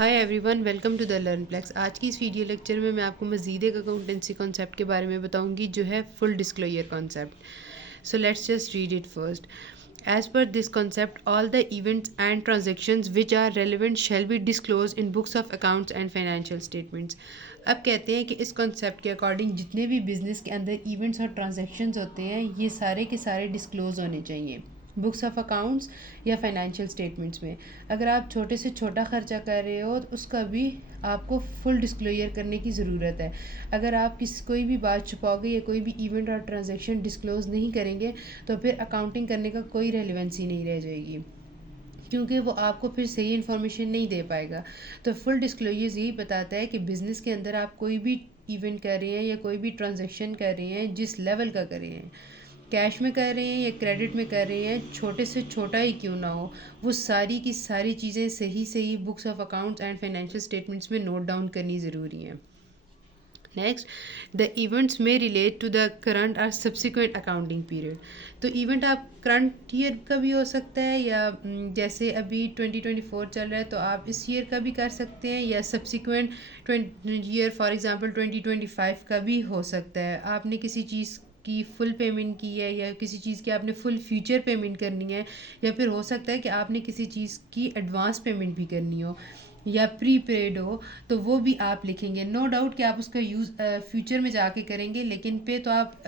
Hi everyone, welcome to the Learnplex. आज की इस वीडियो लेक्चर में मैं आपको मज़ीद एक अकाउंटेंसी कॉन्सेप्ट के बारे में बताऊंगी जो है full disclosure concept. So let's just read it first. As per this concept all the events and transactions which are relevant shall be disclose in books of accounts and financial statements. अब कहते हैं कि इस concept के according जितने भी business के अंदर इवेंट्स और ट्रांजेक्शन्स होते हैं ये सारे के सारे डिस्क्लोज होने चाहिए बुक्स ऑफ अकाउंट्स या फाइनेंशियल स्टेटमेंट्स में। अगर आप छोटे से छोटा खर्चा कर रहे हो तो उसका भी आपको फुल डिस्क्लोजर करने की ज़रूरत है। अगर आप कोई भी बात छुपाओगे या कोई भी इवेंट और ट्रांजैक्शन डिस्क्लोज नहीं करेंगे तो फिर अकाउंटिंग करने का कोई रेलिवेंसी नहीं रह जाएगी, क्योंकि वो आपको फिर सही इन्फॉर्मेशन नहीं दे पाएगा। तो फुल डिस्क्लोजर्स यही बताता है कि बिज़नेस के अंदर आप कोई भी इवेंट कर रहे हैं या कोई भी ट्रांजैक्शन कर रहे हैं, जिस लेवल का कर रहे हैं, कैश में कर रहे हैं या क्रेडिट में कर रहे हैं, छोटे से छोटा ही क्यों ना हो, वो सारी की सारी चीज़ें सही सही books of accounts and financial statements में नोट डाउन करनी ज़रूरी है। नेक्स्ट, द इवेंट्स में रिलेट टू द करंट और सब्सिक्वेंट अकाउंटिंग पीरियड। तो इवेंट आप करंट ईयर का भी हो सकता है या जैसे अभी 2024 चल रहा है तो आप इस ईयर का भी कर सकते हैं, या सब्सिक्वेंट ईयर फॉर एग्जांपल 2025 का भी हो सकता है। आपने किसी चीज़ की फुल पेमेंट की है या किसी चीज़ की आपने फुल फ्यूचर पेमेंट करनी है, या फिर हो सकता है कि आपने किसी चीज़ की एडवांस पेमेंट भी करनी हो या प्री पेड हो, तो वो भी आप लिखेंगे। नो डाउट कि आप उसका यूज़ फ्यूचर में जाके करेंगे, लेकिन पे तो आप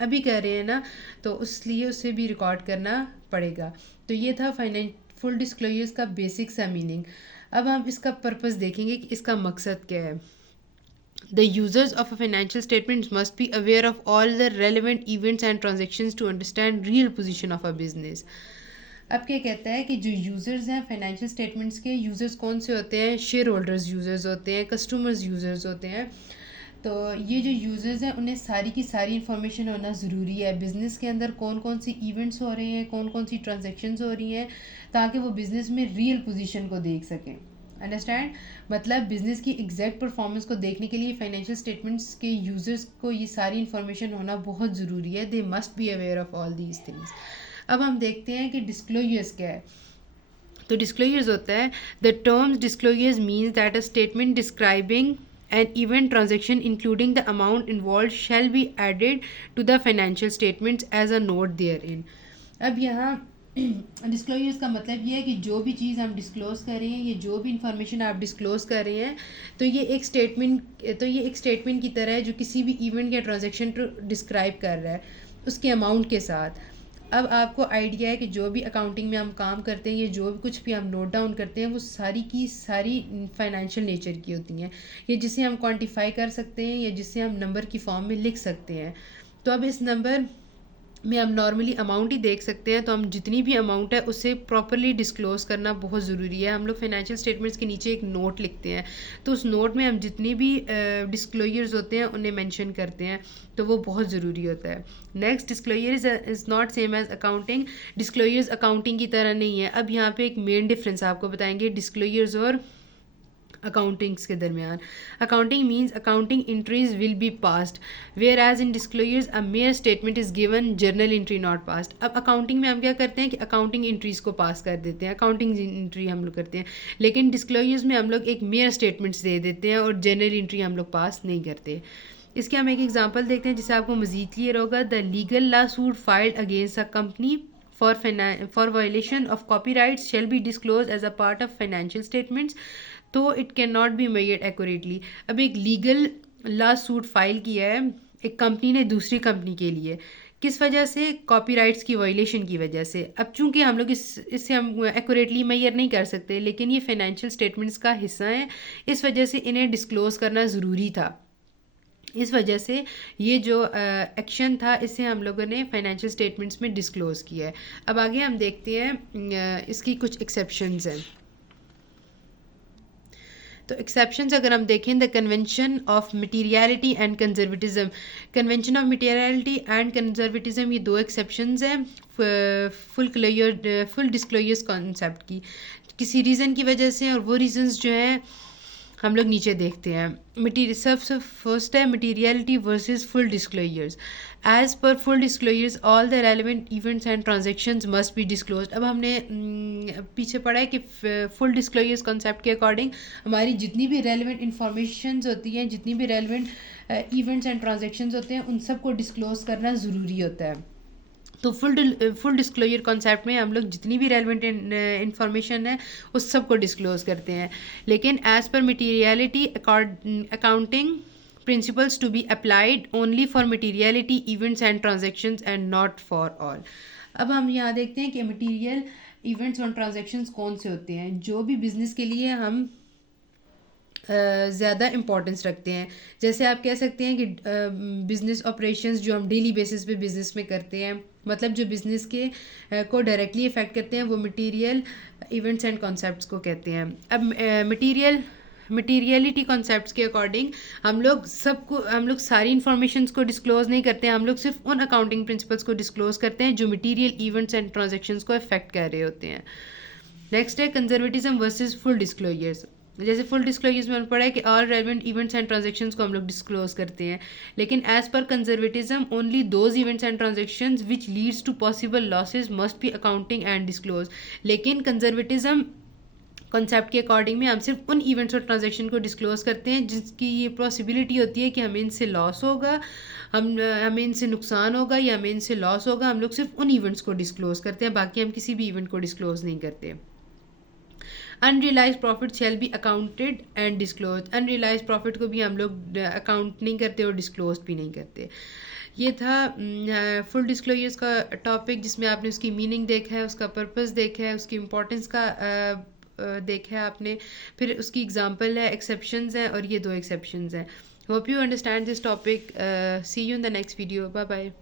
अभी कर रहे हैं ना, तो इसलिए उसे भी रिकॉर्ड करना पड़ेगा। तो ये था फुल डिस्क्लोजर्स का बेसिक सा मीनिंग। अब हम इसका पर्पस देखेंगे कि इसका मकसद क्या है। The users of a financial statements must be aware of all the relevant events and transactions to understand real position of a business. अब क्या कहता है कि जो यूज़र्स हैं फाइनेंशियल स्टेटमेंट्स के, यूज़र्स कौन से होते हैं? शेयर होल्डर्स यूज़र्स होते हैं, कस्टमर्स यूज़र्स होते हैं। तो ये जो यूज़र्स हैं उन्हें सारी की सारी इन्फॉर्मेशन होना ज़रूरी है बिज़नेस के अंदर कौन कौन सी इवेंट्स हो रहे हैं, कौन कौन सी ट्रांजेक्शन्स हो रही हैं, ताकि वो बिज़नेस में रियल पोजीशन को देख सकें। अंडरस्टैंड? मतलब बिजनेस की एग्जैक्ट परफॉर्मेंस को देखने के लिए फाइनेंशियल स्टेटमेंट्स के यूजर्स को ये सारी इन्फॉर्मेशन होना बहुत ज़रूरी है। They must be aware of all these things. अब हम देखते हैं कि डिस्क्लोजर्स क्या है। तो डिस्क्लोजर्स होता है, the terms disclosures means that a statement describing an event transaction including the amount involved shall be added to the financial statements as a note therein. अब यहाँ डिस्क्लोजर्स का मतलब ये है कि जो भी चीज़ हम डिस्क्लोज कर रहे हैं, ये जो भी इंफॉर्मेशन आप डिस्क्लोज कर रहे हैं, तो ये एक स्टेटमेंट की तरह है जो किसी भी इवेंट या ट्रांजेक्शन को डिस्क्राइब कर रहा है उसके अमाउंट के साथ। अब आपको आइडिया है कि जो भी अकाउंटिंग में हम काम करते हैं, ये जो भी कुछ भी हम नोट डाउन करते हैं, वो सारी की सारी फाइनेंशियल नेचर की होती हैं, ये जिसे हम क्वांटिफाई कर सकते हैं या जिसे हम नंबर की फॉर्म में लिख सकते हैं। तो अब इस नंबर में हम नॉर्मली अमाउंट ही देख सकते हैं, तो हम जितनी भी अमाउंट है उसे प्रॉपरली डिस्क्लोज करना बहुत ज़रूरी है। हम लोग फाइनेंशियल स्टेटमेंट्स के नीचे एक नोट लिखते हैं, तो उस नोट में हम जितनी भी डिस्क्लोजर्स होते हैं उन्हें मेंशन करते हैं, तो वो बहुत ज़रूरी होता है। Next, disclosure is not same as accounting. Disclosures accounting की तरह नहीं है। अब यहाँ पे एक मेन डिफरेंस आपको बताएंगे डिस्क्लोजर्स और अकाउंटिंग्स के दरमियान। Accounting means accounting entries will be passed, whereas in disclosures a mere statement is given, journal entry not passed. अब अकाउंटिंग में हम क्या करते हैं कि अकाउंटिंग एंट्रीज को पास कर देते हैं, अकाउंटिंग एंट्री हम लोग करते हैं, लेकिन डिस्क्लोजर्स में हम लोग एक मेयर स्टेटमेंट्स दे देते हैं और जर्नल एंट्री हम लोग पास नहीं करते। इसके हम एक एग्जाम्पल देखते हैं जिससे आपको मजीद क्लियर होगा। The legal law suit filed against a company for violation of copyrights shall be disclosed as a part of financial statements, तो it can not be measured accurately. अब एक लीगल लॉ सूट फाइल किया है एक company ने दूसरी company के लिए, किस वजह से? कॉपीराइट्स की वायलेशन की वजह से। अब चूंकि हम लोग इससे हम एक्यूरेटली मेजर नहीं कर सकते, लेकिन ये फाइनेंशियल स्टेटमेंट्स का हिस्सा है, इस वजह से इन्हें डिस्क्लोज करना ज़रूरी था। इस वजह से ये जो एक्शन था इसे हम लोगों ने फाइनेंशियल स्टेटमेंट्स में डिस्क्लोज किया है। अब आगे हम देखते हैं इसकी कुछ एक्सेप्शंस हैं। तो एक्सेप्शंस अगर हम देखें, the convention of materiality and conservatism. Convention of materiality and conservatism ये दो एक्सेप्शंस हैं फुल डिस्क्लोजर्स कॉन्सेप्ट की, किसी रीज़न की वजह से, और वो रीज़न्स जो हैं हम लोग नीचे देखते हैं। मटीरियल सबसे फर्स्ट है materiality versus full disclosures. As per full disclosures all the relevant events and transactions must be disclosed. अब हमने पीछे पढ़ा है कि फुल डिस्क्लोजर्स कॉन्सेप्ट के अकॉर्डिंग हमारी जितनी भी रेलिवेंट इंफॉर्मेशंस होती हैं, जितनी भी रेलिवेंट इवेंट्स एंड ट्रांजेक्शंस होते हैं, उन सबको डिस्क्लोज करना ज़रूरी होता है। तो फुल डिस्क्लोजर कॉन्सेप्ट में हम लोग जितनी भी रेलिवेंट इंफॉर्मेशन है उस सब को डिस्क्लोज करते हैं। लेकिन as per materiality accounting principles to be applied only for materiality events and transactions and not for all। अब हम यहाँ देखते हैं कि मटीरियल इवेंट्स और ट्रांजेक्शन्स कौन से होते हैं जो भी बिज़नेस के लिए हम ज़्यादा इम्पोर्टेंस रखते हैं। जैसे आप कह सकते हैं कि बिज़नेस ऑपरेशंस जो हम डेली बेसिस पे बिज़नेस में करते हैं, मतलब जो बिज़नेस के को डायरेक्टली इफ़ेक्ट करते हैं, वो मटीरियल इवेंट्स एंड कॉन्सेप्ट्स को कहते हैं। अब मटीरियलिटी कॉन्सेप्ट्स के अकॉर्डिंग हम लोग सारी इन्फॉर्मेशंस को डिस्क्लोज नहीं करते हैं, हम लोग सिर्फ उन अकाउंटिंग प्रिंसिपल्स को डिस्क्लोज करते हैं जो मटीरियल इवेंट्स एंड ट्रांजेक्शन्स को अफेक्ट कर रहे होते हैं। नेक्स्ट है कंजर्वेटिज्म वर्सेस फुल डिस्क्लोजर्स। जैसे फुल डिस्क्लोजर्स में पढ़ा है कि all relevant events and transactions को हम लोग डिस्क्लोज करते हैं, लेकिन as per conservatism only those events and transactions which leads to possible losses must be accounting and disclose. लेकिन कंजर्वेटिज्म कॉन्सेप्ट के अकॉर्डिंग में हम सिर्फ उन इवेंट्स और ट्रांजेक्शन को डिस्क्लोज करते हैं जिसकी ये पॉसिबिलिटी होती है कि हमें इनसे लॉस होगा, हमें इनसे नुकसान होगा या हमें इनसे लॉस होगा। हम लोग सिर्फ उन इवेंट्स को डिस्क्लोज करते हैं, बाकी हम किसी भी इवेंट को डिस्क्लोज नहीं करते। Unrealise profit shall be accounted and disclose. Unrealise profit को भी हम लोग अकाउंट नहीं करते और डिस्क्लोज भी नहीं करते। ये था फुल डिस्क्लोजर्स का टॉपिक, जिसमें आपने उसकी मीनिंग देखा है, उसका पर्पस देखा है, उसकी इम्पोर्टेंस का देखा है आपने, फिर उसकी एग्जांपल है, एक्सेप्शंस हैं और ये 2 एक्सेप्शंस हैं। Hope you understand this topic. See you in the next video. Bye bye.